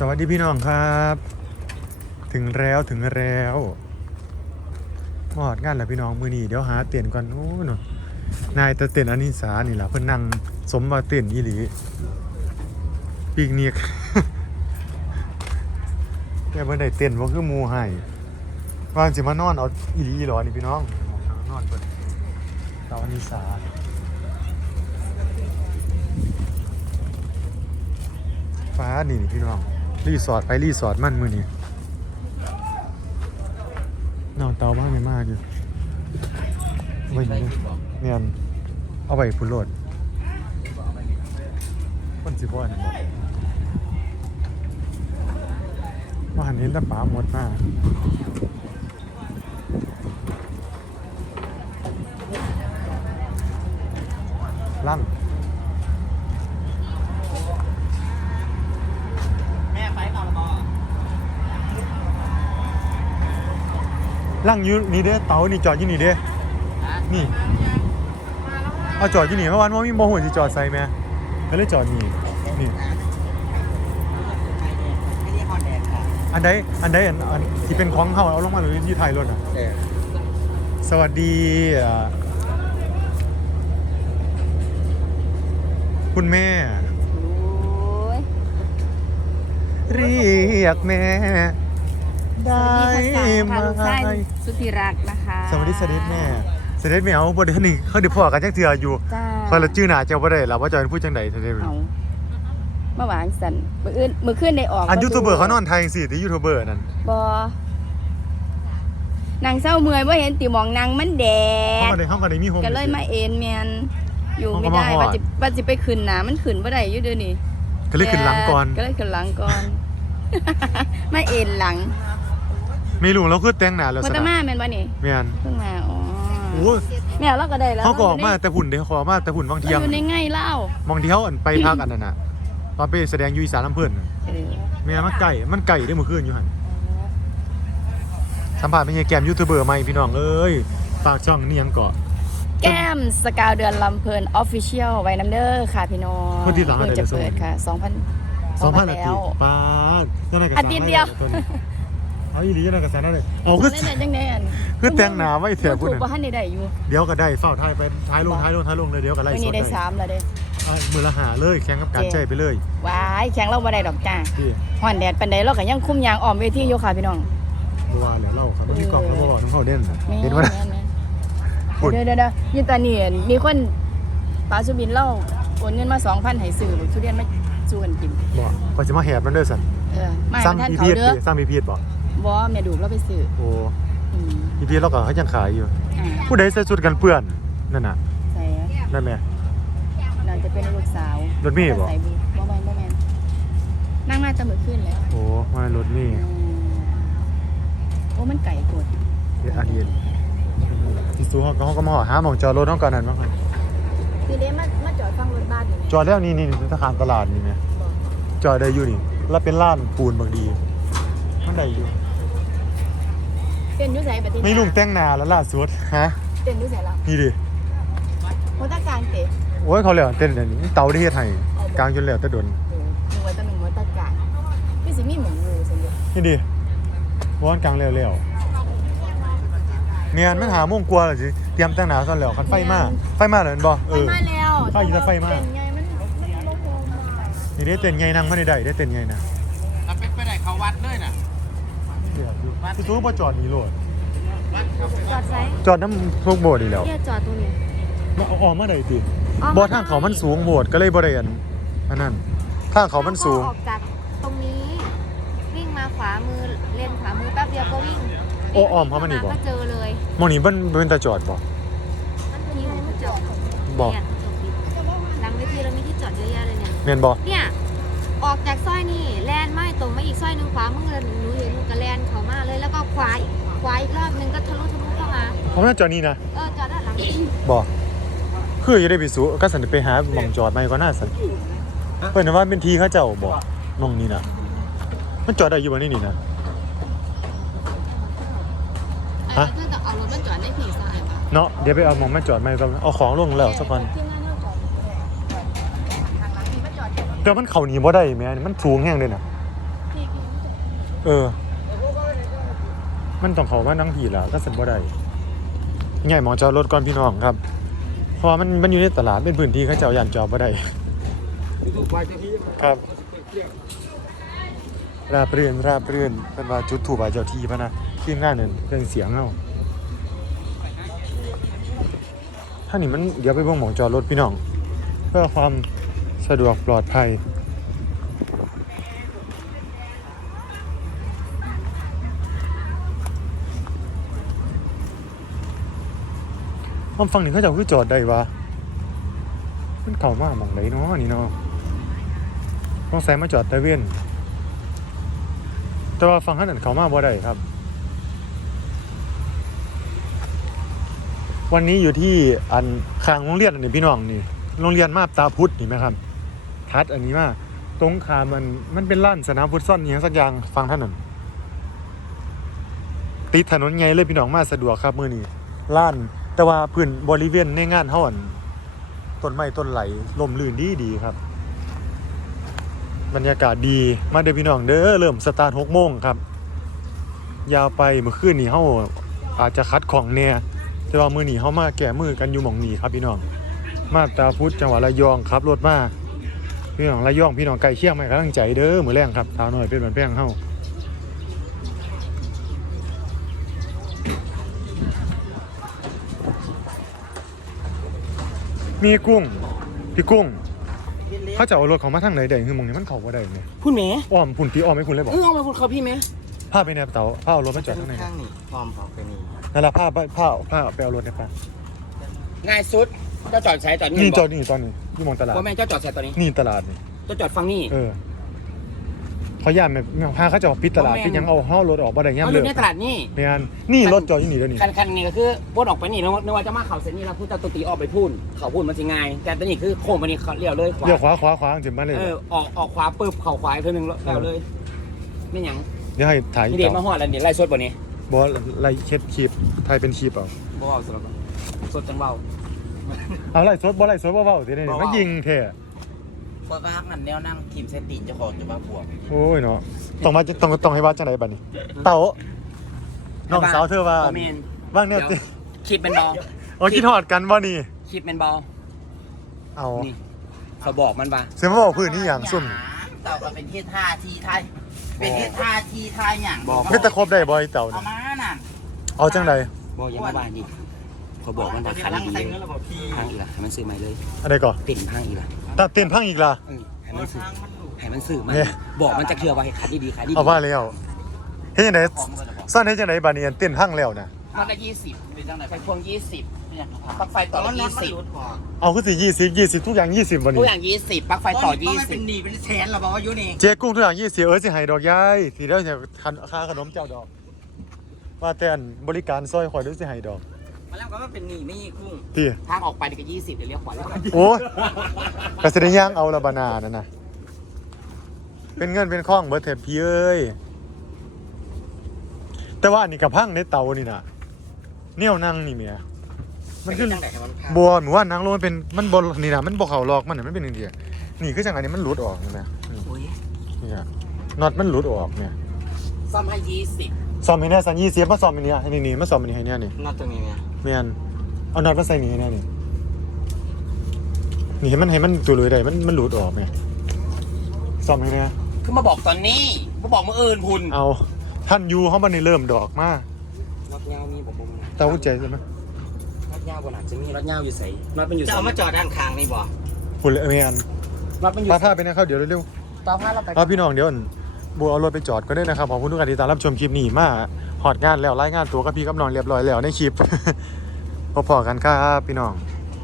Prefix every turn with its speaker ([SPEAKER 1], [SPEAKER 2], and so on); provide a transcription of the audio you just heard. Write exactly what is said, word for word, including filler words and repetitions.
[SPEAKER 1] วัสดีพี่น้องครับถึงแล้วถึงแล้วหอดงานแล้วพี่น้องมือนี้เดี๋ยวหาเตียนก่อนโอ้หนนายตะเตียนอนิสานี่แหละเพิ่นนั่งสมมาเตียนอีหลีปีกเนียก แกเพิ่นได้เตียนว่าคือหมูให้วางสิมานอนเอาอีหลีอีหรอนี่พี่น้องนอนเพิ่นเตาอนิสาฟ้านี่พี่น้องรีสอร์ทไปรีสอร์ทมั่นมือนี้นอนเตาบ้านไม่มากอยู่เอาไปนี่เนี่ยเอาไปพุ่นโหลดคนสิบ่อนบอกว่าหันนี้ตะป๋าหมดมากลั่งลั่งอยู่นี่เด้อเต๋านี่จอดอยู่นี่เด้อนี่เอาจอดอยู่นี่เมื่อวานว่ามีโมโหที่จอดใส่ไหมก็เลยจอดนี่นี่อันใดอันใดอันอันที่เป็นของเขาเอาลงมาหรือที่ไทยรถอ่ะสวัสดีคุณแม่เรียกแม่ได้ไหม
[SPEAKER 2] สุธิรักนะคะ
[SPEAKER 1] สวัสดีเสด็จแม่เสด็จแม่เอาบ่ได้นี่เขาได้พ่อกันจักเทื่ออยู่พอละชื่อหน้าเจ้าบ่ได้ล่ะว่าจะเป็นผู้จังได๋เสด็จเอา
[SPEAKER 2] เมื่อวานสั่นมื้ออื่นมื้อคืนได้ออก
[SPEAKER 1] อันยูทูบเบอร์เขานอนไทยจังซี่ที่ยูทูบเบอร์นั่น
[SPEAKER 2] บ่นางเศร้าเมื่อยบ่เห็นติหมองนางมันแดด
[SPEAKER 1] เฮาก็ได้เฮาก็ได้มีโฮม
[SPEAKER 2] ก็เลยมาเอ็นแม่นอยู่ไม่ได้ว่าสิว่าสิไปขึ้นหน้ามันขึ้นบ่ได้อยู่เด้อนี่
[SPEAKER 1] ก็เลยขึ้นหลังก่อน
[SPEAKER 2] ก็เลยขึ้นหลังก่อนมาเอ็นหลัง
[SPEAKER 1] ไม่รู้เราคือแต่งหน้าแล้ว
[SPEAKER 2] ซะมันตะมาแม่นบ่นี่
[SPEAKER 1] แม่น
[SPEAKER 2] เพิ่งมาอ๋อ
[SPEAKER 1] โอ้
[SPEAKER 2] แม่เราก็ได้แล้ว
[SPEAKER 1] เฮาก็ออกมาแต่หุ่นเด้ขอมาแต่หุ่นบางเที่ยง
[SPEAKER 2] อยู่ในไงเล่าม
[SPEAKER 1] องเที่ยวอันไปพักอันนั้นน่ะตอนไปแสดงอยู่อีสานลำเพิ่นเออแม่มันไก่มันไก่ได้มื้อคืนอยู่หั่นสัมภาษณ์เป็นไงแก้มยูทูบเบอร์ใหม่พี่น้องเอ้ยฝากช่องนี่ยังเกาะ
[SPEAKER 2] แก้มสกาวเดือนลำเพลิน Official ไว้น้ำเด้อค่ะพี่น้อง
[SPEAKER 1] เพิ่นที่สามจะ
[SPEAKER 2] เปิดค่ะสองพัน
[SPEAKER 1] สองพันนาทีป๊าดตัวนั้นก็อา
[SPEAKER 2] ทิตย์เดียว
[SPEAKER 1] เอาอีหลีนั่นก็แสนนั่นเลยเอาคือ
[SPEAKER 2] จังได๋อัน
[SPEAKER 1] คือแต่งหน้าไว้แถวพุ่นน่ะ
[SPEAKER 2] บ่ทันได้อยู่
[SPEAKER 1] เดี๋ยวก็ได้เฝ้าท้ายไปท้ายลงท้ายลงท้ายลงเลยเดี๋ยวก็ไล่สด
[SPEAKER 2] ได้มื้อนี้ได้สามแล้วเด้
[SPEAKER 1] อ่ามื้อละห้าเลยแข่งกับการใจไปเลย
[SPEAKER 2] ว้ายแข่งเราบ่ได้ดอกจ้าฮ้อนแดดปานใดเราก็ยังคุมยางอ้อมเวทีอยู่ค่ะพี่น้อง
[SPEAKER 1] บ่ว่าแล้วเราก็บ่มีกล้องแล้วบ่น้องเฮาเด่นเห็นบ่ล่ะ
[SPEAKER 2] เดี๋ยวๆๆยินตานี่มีคนปาสุบินเล่าโอนเงินมา สองพัน ให้ซื้อทุเรียนมาสู่กันกิน
[SPEAKER 1] บ่ก็สิมาแหบมันเด้อซั่น
[SPEAKER 2] เออมา
[SPEAKER 1] ท่านเขาเด้อสั่งพีพีดบ่
[SPEAKER 2] บ่แม่ดูเราไปซื้อ
[SPEAKER 1] โอ้พีพีดเราก็เขายังขายอยู่ผู้ใดใส่ชุดกันเปื้อนนั่นน่ะ
[SPEAKER 2] ใส่
[SPEAKER 1] นั่นแหละ
[SPEAKER 2] นั่นจะเป็นลูกสาว
[SPEAKER 1] รถเมล์บ่
[SPEAKER 2] บ่แม่นบ่แม่นนั่งมาแต่มื้อคืนแล้ว
[SPEAKER 1] โอ้มารถเมล์
[SPEAKER 2] โอ้มันไก่กด
[SPEAKER 1] เดี๋ยวอาเดียนที่ซูเขาเขาก็มาหาหม่องจอดรถน้องก่อนนั่นมั้ง
[SPEAKER 2] คือเด้มามาจอดฟังรถบ้านอยู่นี่
[SPEAKER 1] จอดแล้วนี่นี่ธนาคารตลาดนี่แม่จอดได้อยู่นี่แล้วเป็นร้านปูนบางดีมันได้อยู่
[SPEAKER 2] เต้นอยู่ไสบัดนี้
[SPEAKER 1] ไม่ลุงแต่งหน้าแล้วล่าสุดฮะ
[SPEAKER 2] เต้นอยู่ไสล่ะ
[SPEAKER 1] นี่ดิ
[SPEAKER 2] โหตะกลางเตะ
[SPEAKER 1] โอ้ยเขาแล้วเต้นอันนี้เตาที่เฮ็ดให้กลางจนแล้วแต่โดน
[SPEAKER 2] เออนึกว่าตะหนึ่งว่าตะกลางคือสิมีหม่องอยู่ซั่นเด้อ
[SPEAKER 1] นี่ดิบ่อนกลางแล้วแล้วเมียนมันหาโมงกว่าแล้วสิเตรียมแต่งหน้าซ่อนแล้วคันไฟมาไฟมาแล้วแม่นบ่เออ
[SPEAKER 2] ไฟมาแล้ว
[SPEAKER 1] ไฟอยู่แต่ไฟมา
[SPEAKER 2] เป็นไงมันมันบ่โฮมมา
[SPEAKER 1] นี่ได้เต้นไงนั่งมาได้ได้เต้นไงนะ
[SPEAKER 3] ถ้าเป็นไปได้เขาวัดเลยน่ะ
[SPEAKER 1] เดี๋ยวอยู่สู้บ่จอดนี่โลด
[SPEAKER 2] จอดไส
[SPEAKER 1] จอดน้ำพวกโบสถ์นี่แล้ว
[SPEAKER 2] เนี่ยจอดตรงนี้
[SPEAKER 1] มาเอาออกมาได้ติบ่ทางเขามันสูงโบสถ์ก็เลยบ่ได้อันอันนั้นทางเขามันสูง
[SPEAKER 4] ออกจากตรงนี้วิ่งมาขวามือเลนขวามือแป๊บเดียวก็วิ่ง
[SPEAKER 1] โอ้อ้อมเขามานี่บ่
[SPEAKER 4] ก็เจอเลย
[SPEAKER 1] มองนี่มันเป็นตาจอดบ่
[SPEAKER 4] มันมีที่จอด
[SPEAKER 1] บ่
[SPEAKER 4] หลังเวทีเรามีที่จอดเยอะแยะเลยเนี่ย
[SPEAKER 1] แม่นบ่
[SPEAKER 4] เนี่ยออกจากซอยนี่แลนไม่ตรงมาอีกซอยนึงขวามือหนูเห็นหนูก็แลนเขามาเลยแล้วก็ขวาขวาอีกรอบนึงก็ทะลุทะลุเข้ามา
[SPEAKER 1] เขาน่าจอดนี่นะ
[SPEAKER 4] เออจอดด้านหลัง
[SPEAKER 1] บ่คืออยู่ได้ไปสู่ก็สันไปหาหม่องจอดใหม่ก็น่าสันเพิ่นว่าเป็นที่เขาเจ้าบ่มองนี่น่ะมันจอดได้อยู่บ่นี่นี่นะ
[SPEAKER 4] ฮะถ้าเอารถมันจอดได้ผีสายป่ะ
[SPEAKER 1] เนาะเดี๋ยวไปเอาหม่องมาจอดใหม่ก่อนเอาของลงแล้วสักก่อนแต่มันเข้านี่บ่ได้แม่มันสูงแฮงเลยน่ะ
[SPEAKER 4] ที่
[SPEAKER 1] เออ มันต้องเข้ามานั่งผีล่ะก็สันบ่ได้ง่ายหมองจอดรถก่อนพี่น้องครับเพราะว่ามันมันอยู่ในตลาดเป็นพื้นที่เขาเจ้าย่านจอดบ่ได้ครับราบรื่นราบรื่นเป็นว่าจุดถูกบายเจ้าที่พะนะทีมงานนั่นเครื่องเสียงเฮาถ้านี่มันเดี๋ยวไปเบิ่งหมองจอดรถพี่น้องเพื่อความสะดวกปลอดภัยความฟังนี่เขาเจะคือจอดได้วะมันเข้ามาหม่องไหนเนาะนี่เนาะต้องใส่มาจอดตะเวนแต่ว่าฟังท่านนั้นเข้ามาบ่ได้ครับวันนี้อยู่ที่อันข้างโรงเรียนอันนี้พี่น้องนี่โรงเรียนมาบตาพุทธนี่ไหมครับทัดอันนี้มาตรงข้ามมันมันเป็นร้านสนามฟุตซอลอย่างสักอย่างฟังท่านนั้นติดถนนไงเลยพี่น้องมาสะดวกครับมื้อนี้ร้านแต่ว่าพื้นบริเวณในงานเฮาอันต้นไม้ต้นไหลลมลื่นดีดีครับบรรยากาศดีมาเด้อพี่น้องเด้อเริ่มสตาร์ทหกโมงครับยาวไปเมื่อคืนนี้เฮาอาจจะคัดของแน่แต่ว่ามื้อนี้เฮามาแก้มือกันอยู่หม่องนี้ครับพี่น้องมาตาพุทธจังหวัดระยองครับรถมาพี่น้องระยองพี่น้องไกลเคียงให้กำลังใจเด้อมื้อแรงครับสาวน้อยเป็นบ้านแป้งเฮามีกุ้งพี่กุ้งเขาจะเอารถเขามาทางไหนได้คือหมองนี้มันเข้าบ่ได้แม่
[SPEAKER 5] พูดแหม
[SPEAKER 1] อ้อมพุ่นพี่อ้อมให้คุณเลยบอก
[SPEAKER 5] เออเอามาพูดเขาพี่แหม
[SPEAKER 1] พาไปแนบเตาพาเอารถมาจอดข้างใน
[SPEAKER 5] ข้างนี่พร้อมพร้อมไปนี่
[SPEAKER 1] นั่นล่ะพาไปพาพาไปเอารถเนี่ยปะ
[SPEAKER 5] ง่ายสุดเจ้าจอดใช้จอด
[SPEAKER 1] นี่
[SPEAKER 5] นี่
[SPEAKER 1] จอดนี่ตอนนี้อยู่หมองตลาด
[SPEAKER 5] ว่าแม่เจ้าจอดใช้ตอนนี้
[SPEAKER 1] นี่ตลาดนี่
[SPEAKER 5] เจ้าจอดฟังนี่
[SPEAKER 1] เออเขาย่านแม่พาเขาจะปิดตลาดคือยังเอาเฮารถออกบ่ได้ย่ำ
[SPEAKER 5] เอา
[SPEAKER 1] เล
[SPEAKER 5] อย ยู่ในตลาดนี่
[SPEAKER 1] แม่นนี่รถจอดอยู่นี่แล้วนี่
[SPEAKER 5] คันคันนี่ก็คือโบดออกไปนี่แล้วนึกว่าจะมาเข่าเส้นนี่แล้วพูดเจ้าตัวตีออกไปพูนเขาพูนมันสิง่ายแต่ตอนนี้คือโค้งไปนี่เขาเลี้ยวเลยขวา
[SPEAKER 1] เลี้ยวขวาขวาขวาจังมาเลย
[SPEAKER 5] เออออกออกขวาปึ๊บเข่าขวาเพิ่มหนึ่งแล้วเลยไม่หยัง
[SPEAKER 1] เดี๋ยวให้ถ่าย
[SPEAKER 5] นี่เด็กมาหอดแล้วนี่ไล่สดบ่นี้
[SPEAKER 1] บ่ไล่เช็ดคลิปถ่ายเป็นคลิปเอา
[SPEAKER 5] บ่เอาสดแล้วสดจังเบา
[SPEAKER 1] เอาไล่สดบ่ไล่สดบ่เว้าสิได้นี่มายิงแท้
[SPEAKER 3] เปิดร้านนั่นแนวนั่งทีมเซตตีนเจ้าของจะมาบวก
[SPEAKER 1] โอ้ยเนาะต้องมาต้องต้องให้ว่าจังไดบัดนี้เต๋าน้องสาวเธอว่า
[SPEAKER 5] เมน
[SPEAKER 1] ว่างแนวติ
[SPEAKER 5] คลิปเป็นบอล
[SPEAKER 1] โอ้คิดฮอดกันบ่นี่
[SPEAKER 5] คลิปเป็นบอล
[SPEAKER 1] เอา
[SPEAKER 5] นี่เขาบอกมันปะ
[SPEAKER 1] เสียงมาบอกพื้นนี่อย่างซุ่ม
[SPEAKER 3] ต่อมาเป็นที่ท่าทีไทย เป็นที่ท่าทีไทยอย่าง
[SPEAKER 1] ไม่ตะครบได้บ่อยเต่า
[SPEAKER 3] เอา
[SPEAKER 1] เนี่ย
[SPEAKER 3] มาน่ะ
[SPEAKER 1] เอาจังใด
[SPEAKER 5] บอกยังมาบ้านดิเขาบอกมันราคาดีเลยพังอีกละให้มันซื้อใหม่เลย
[SPEAKER 1] อะไรก่อน
[SPEAKER 5] ติ่นพังอีกละ
[SPEAKER 1] ตาเต้นพังอีกล่ะ
[SPEAKER 5] เออให้มันซื้อให้มันซื้อมา
[SPEAKER 1] เนี่ย
[SPEAKER 5] บอกมันจะเคลียร์ไว้ให้ขายดีๆขายดีๆ
[SPEAKER 1] เอาว่าแล้วเฮ็ดจังไดซ่อนเฮ็ดจังไดบัดนี้อันเต้นพังแล้วนะ
[SPEAKER 5] มันละยี่สิบเป็นจังไหนไฟพวงยี่สิบปลั๊กไฟต่อละยี่สิบ
[SPEAKER 1] เอาคือสิยี่สิบ ยี่สิบทุกอย่างยี่สิบบัด
[SPEAKER 5] ทุ
[SPEAKER 1] นี้
[SPEAKER 5] กอย่างยี่สิบปลั๊กไฟต่อยี่สิบ
[SPEAKER 3] เป็นหนีเป็นแสนหรอบอกว่าอยู่นี่
[SPEAKER 1] เจ๊กุ้งทุกอย่างยี่สิบเออสิให้ดอกยายสิได้จะค่าขนมเจ้าดอกว่าแต่อันบริการซอยข่อยด้วยสิให้ดอก
[SPEAKER 5] มาแล้วก็ว่าเป็นหนีไม่ยี่คุ้ง
[SPEAKER 1] ติ
[SPEAKER 5] ทางออกไปนี่ก็ยี่สิบเดี๋ยวเลี้ยวขวาแล้ว
[SPEAKER 1] โอ้ยก็สิได้ย่างเอาละบานานั่นน่ะเป็นเงินเป็นข้องเบิดเถิดพี่เอ้ยแต่ว่าอันนี้ก็พังในเตานี่น่ะแนวนั่งนี่แหมมันคือ
[SPEAKER 5] จังไหนมันพัง
[SPEAKER 1] บัวหนูว่านังโลมันเป็นมันบอลนี่นะมันบอกเขาหลอกมันน่ะมันเป็นอย่างเดียวนี่คือจังอันนี้มันหลุดออกนะ
[SPEAKER 5] โอ้ย
[SPEAKER 1] เนี่ยน็อตมันหลุดออกเนี่ย
[SPEAKER 5] ซ่อมให้ยี่สิบ
[SPEAKER 1] ซ่อมให้แน่สันยี่เสียบมาซ่อมอันเนี้ยให้นี่นี่มาซ่อมอันนี้ให้เนี่ยนี่
[SPEAKER 5] น็อตตรงนี้เนี่ย
[SPEAKER 1] เมียนเอาน็อตมาใส่นี่ให้แน่นี่นี่ให้มันให้มันตัวเลยได้มันมันหลุดออกไหมซ่อมให้แน่
[SPEAKER 5] คือมาบอกตอนนี้มาบอกเมื่ออื่นพุน
[SPEAKER 1] เอาท่านยูเขามันในเริ่มดอกมา
[SPEAKER 5] น็อตยาวมีบอกผม
[SPEAKER 1] เตาหัวใจใช่ไหม
[SPEAKER 5] น็อตยาวบนอาจจะมีน็อตยาวอยู่ใส่น็อตมันอยู่
[SPEAKER 3] จะเอามาจอดด้านข้างนี่บ่
[SPEAKER 1] หุ่นเลยเมียน
[SPEAKER 5] น็อตมันอยู่
[SPEAKER 1] พาพาไปนะเขาเดี๋ยวเร็ว
[SPEAKER 5] ต่อผ้าเราไป
[SPEAKER 1] ๆครับพี่น้องเดี๋ยวบัวเอารถไปจอดก็ได้นะครับขอบคุณทุกการติดตามรับชมคลิปนี้มาหอดงานแล้วรายงานตัวกับพี่กับน้องเรียบร้อยแล้วในคลิป พอๆกันครับพี่น้อง